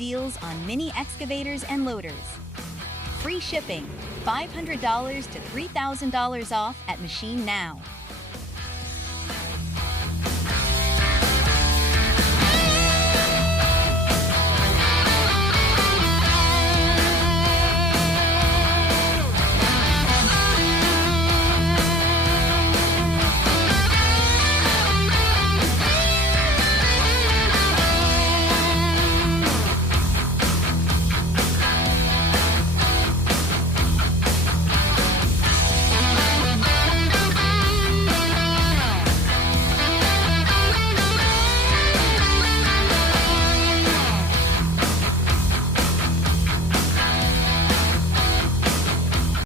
deals on mini excavators and loaders. Free shipping, $500 to $3,000 off at Machine Now.